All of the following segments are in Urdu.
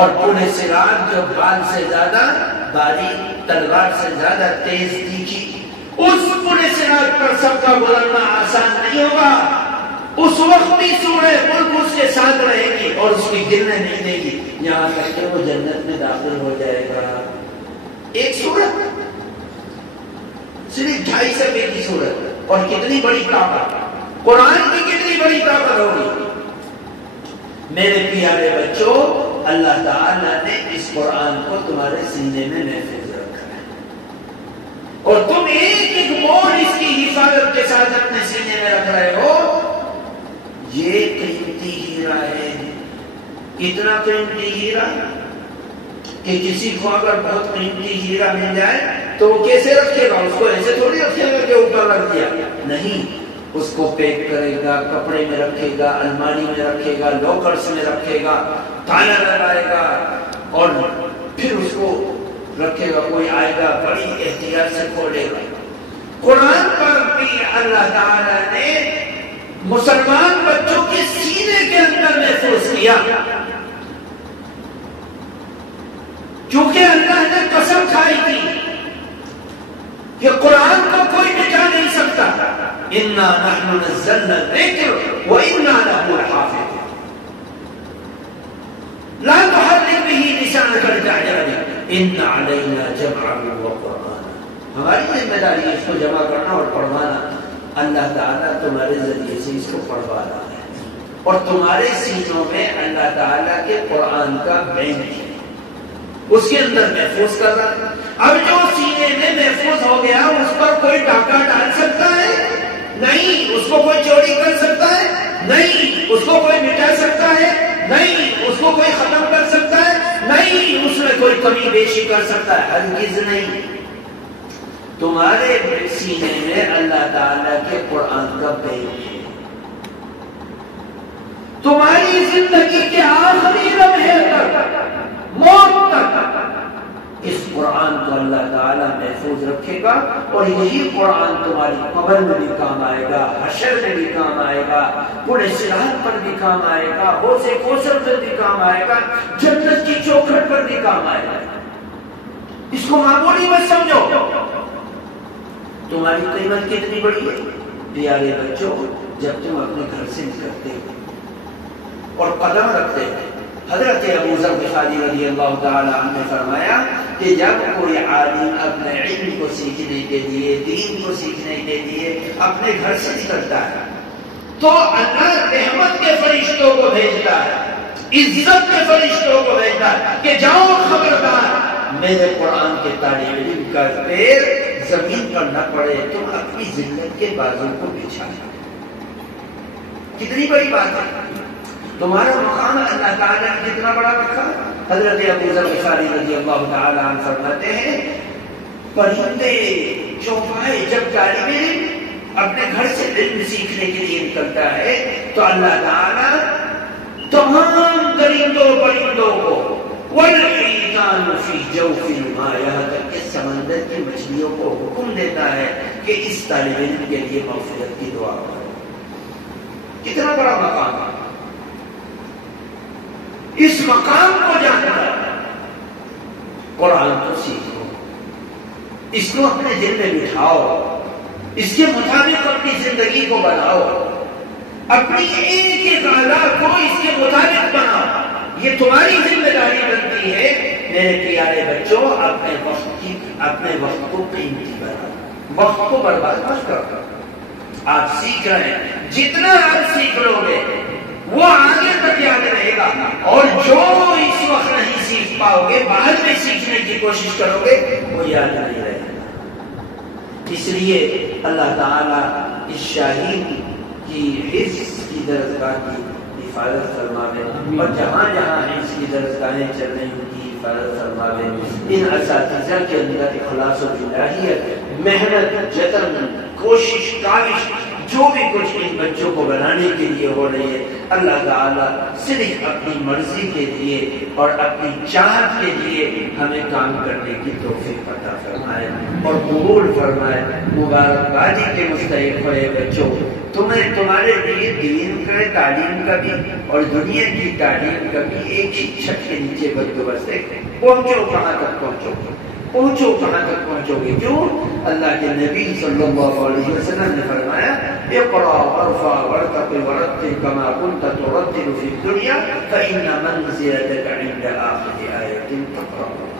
اور پورے صراط جو بال سے زیادہ باریک، تلوار سے زیادہ تیز تیکھی، اس پورے صراط پر سب کا گزرنا آسان نہیں ہوگا۔ اس وقت بھی سورہ ملک اس کے ساتھ رہے گی اور اس کی گرنے نہیں دے گی، یہاں تک کہ وہ جنت میں داخل ہو جائے گا۔ ایک سورت، صرف 2.5 صفحے کی سورت، اور کتنی بڑی طاقت، قرآن کی کتنی بڑی طاقت ہوگی۔ میرے پیارے بچوں، اللہ تعالیٰ نے اس قرآن کو تمہارے سینے میں محفوظ رکھا ہے، اور تم ایک ایک موڑ اس کی حفاظت کے ساتھ اپنے سینے میں رکھ رہے ہو۔ یہ قیمتی ہیرا ہے، اتنا قیمتی ہیرا کہ کسی کو اگر بہت قیمتی ہیرا مل جائے تو وہ کیسے رکھے گا؟ اس کو ایسے تھوڑی رکھے گا کہ اوپر رکھ دیا، نہیں، اس کو پیک کرے گا، کپڑے میں رکھے گا، الماری میں رکھے گا، لاکرز میں رکھے گا، تالا لگائے گا، اور پھر اس کو رکھے گا، کوئی آئے گا بڑی احتیاط سے کھولے گا۔ قرآن پر بھی اللہ تعالیٰ نے مسلمان بچوں کے سینے کے اندر محفوظ کیا، کیونکہ اللہ نے قسم کھائی تھی کہ قرآن کو کوئی مٹا نہیں سکتا۔ اِنَّا نَحْنُ نَزَّلْنَا الذِّكْرَ وَإِنَّا لَهُ لَحَافِظُونَ لَا تُحَرِّكْ بِهِ لِسَانَكَ لِتَعْجَلَ بِهِ إِنَّ عَلَيْنَا جَمْعَهُ وَقُرْآنَهُ۔ ہماری ذمہ داری ہے اس کو جمع کرنا اور پڑھوانا۔ اللہ تعالیٰ تمہارے ذریعے سے اس کو پڑھوا رہا ہے، اور تمہارے سینوں میں اللہ تعالیٰ کے قرآن کا بینک ہے، اس کے اندر محفوظ کر رہا ہے۔ اب جو سینے میں محفوظ ہو گیا، اس پر کوئی ڈاکہ ڈال سکتا ہے؟ نہیں۔ اس کو کوئی چوری کر سکتا ہے؟ نہیں۔ اس کو کوئی مٹا سکتا ہے؟ نہیں۔ اس کو کوئی ختم کر سکتا ہے؟ نہیں۔ اس میں کوئی کمی بیشی کر سکتا ہے؟ ہرگز نہیں۔ تمہارے سینے میں اللہ تعالیٰ کے قرآن کا بینک ہے۔ تمہاری زندگی کے آخری لمحے تک، موت تک، اس قرآن کو اللہ تعالیٰ محفوظ رکھے گا، اور یہی قرآن تمہاری قبر میں بھی کام آئے گا، حشر میں بھی کام آئے گا، پورے صراط پر بھی کام آئے گا، حوض کوثر پر بھی کام آئے گا، جنت کی چوکھٹ پر بھی کام آئے گا۔ اس کو معمولی مت سمجھو۔ تمہاری قیمت کتنی بڑی ہے پیارے بچوں۔ جب تم اپنے گھر سے نکلتے ہو اور قدم رکھتے ہو، حضرت ابو ذر غفاری رضی اللہ تعالی عنہ نے فرمایا کہ جب کوئی عالم اپنے علم کو سیکھنے کے لیے، دین کو سیکھنے کے لیے اپنے گھر سے نکلتا ہے تو اللہ رحمت کے فرشتوں کو بھیجتا ہے، عزت کے فرشتوں کو بھیجتا ہے کہ جاؤ خبردار، میرے قرآن کے طالب علم کا پیر زمین پر نہ پڑے، تم اپنی ذلت کے بازو کو بچھا دو۔ کتنی بڑی بات ہے۔ تمہارا مقام اللہ تعالیٰ نے کتنا بڑا رکھا۔ حضرت ابو ذر غفاری رضی اللہ تعالیٰ عنہ فرماتے ہیں، پرندے چوپائے جب طالب علم اپنے گھر سے علم سیکھنے کے لیے نکلتا ہے تو اللہ تعالیٰ تمام درندوں پرندوں کو وَالْحِيتَانُ فِي جَوْفِ الْمَاءِ، یہاں تک کہ سمندر کی مچھلیوں کو حکم دیتا ہے کہ اس طالب علم کے لیے مغفرت کی دعا کرو۔ کتنا بڑا مقام ہے۔ اس مقام کو جانا، قرآن کو سیکھو، اس کو اپنے دل میں بٹھاؤ، اس کے مطابق اپنی زندگی کو بناؤ، اپنی ایک ایک اعلیٰ کو اس کے مطابق بناؤ۔ یہ تمہاری ذمہ داری بنتی ہے میرے پیارے بچوں۔ اپنے وقت کو قیمتی بناؤ، وقت کو برباد مت کرو۔ آپ سیکھ رہے ہیں، جتنا آپ سیکھ لو گے وہ آگے تک یاد رہے گا، اور جو اس وقت نہیں سیکھ پاؤ گے، بعد میں سیکھنے کی کوشش کرو گے، وہ یاد نہیں رہے گا۔ اس لیے اللہ تعالیٰ اس شاہین کی حفظ کی درجگاہ کی حفاظت فرماوے، اور جہاں جہاں حفظ کی درجگاہیں چل رہی ان کی حفاظت فرماوے۔ ان اساتذہ کے اندر اخلاص و الہیت، محنت، جتن، کوشش، کاوش، جو بھی کچھ ان بچوں کو بنانے کے لیے ہو رہی ہے، اللہ تعالیٰ صرف اپنی مرضی کے لیے اور اپنی چاہت کے لیے ہمیں کام کرنے کی توفیق عطا فرمائے اور قبول فرمائے۔ مبارکبادی کے مستحق ہوئے بچوں تمہارے لیے دین کا تعلیم کا بھی اور دنیا کی تعلیم کا بھی ایک ہی چھت کے نیچے بندوبست ہے. پہنچو کہاں تک پہنچو کہاں تک پہنچو گے. کیوں؟ اللہ کے نبی صلی اللہ علیہ وسلم نے فرمایا اقرا وارفع وارتقي ورتل كما كنت ترتل في الدنيا فإن منزلتك عند آخر آية تقرأها.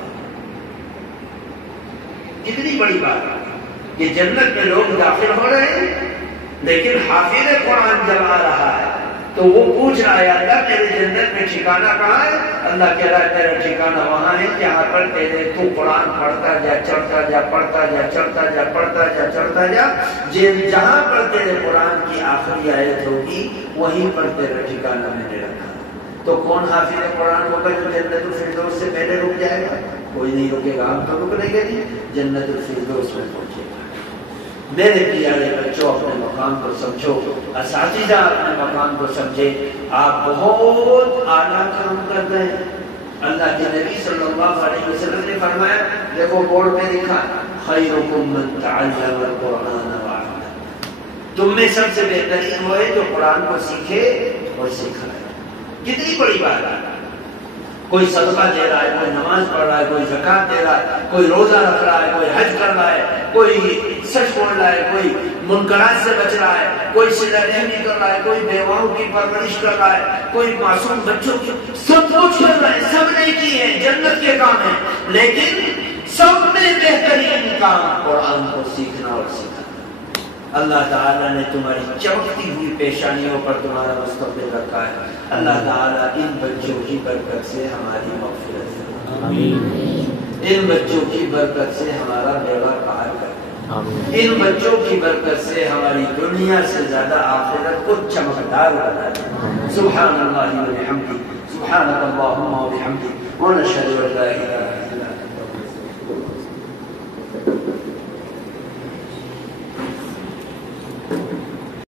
کتنی بڑی بات ہے کہ جنت میں لوگ داخل ہو رہے ہیں لیکن حافظ قرآن جما رہا ہے تو وہ پوچھ رہا ہے اللہ میرے جنت میں ٹھکانہ کہاں ہے؟ اللہ کہہ رہا ہے تیرا ٹھکانہ وہاں ہے جہاں پر تیرے تو قرآن پڑھتا جا چڑھتا جا پڑھتا جا چڑھتا جا پڑھتا جا چڑھتا جا جہاں پر تیرے قرآن کی آخری آیت ہوگی وہیں پر تیرا ٹھکانہ میں نے رکھا. تو کون حافظ قرآن ہوگا جو جنت الفردوس سے پہلے رک جائے گا؟ کوئی نہیں رکے گا. ہم تو رکنے گے نہیں، جنت الفردوس میں پہنچے گا. میرے پیارے بچوں اپنے مقام کو سمجھو، اساتذہ اپنے مقام کو سمجھے. آپ بہت اعلیٰ کام کر رہے ہیں. اللہ کے نبی صلی اللہ علیہ وسلم نے فرمایا، دیکھو بورڈ میں لکھا خیرکم من تعلم القرآن وعلمہ. تم میں سب سے بہترین وہ ہے جو قرآن کو سیکھے اور سکھائے. کتنی بڑی بات ہے. کوئی صدقہ دے رہا ہے، کوئی نماز پڑھ رہا ہے، کوئی زکات دے رہا ہے، کوئی روزہ رکھ رہا ہے، کوئی حج کر رہا ہے، کوئی سچ بول رہا ہے، کوئی منکرات سے بچ رہا ہے، کوئی صلہ رحمی کر رہا ہے، کوئی بیواؤں کی پرورش کر رہا ہے، کوئی معصوم بچوں کی سب کچھ کر رہا ہے. سب نے کی ہے، جنت کے کام ہیں، لیکن سب میں بہترین کام قرآن کو سیکھنا اور سکھانا. اللہ تعالیٰ نے تمہاری چمکتی ہوئی پیشانیوں پر تمہارا مستقبل رکھا ہے. اللہ تعالیٰ ان بچوں کی برکت سے ہماری مغفرت کرے. ان بچوں کی برکت سے ہمارا بیڑا پار کرے. ان بچوں کی برکت سے ہماری دنیا سے زیادہ آخرت کو چمکدار بنا دے. سبحان اللہ و بحمدہ، سبحانک اللہم و بحمدک، ونشہد ان لا الہ الا انت.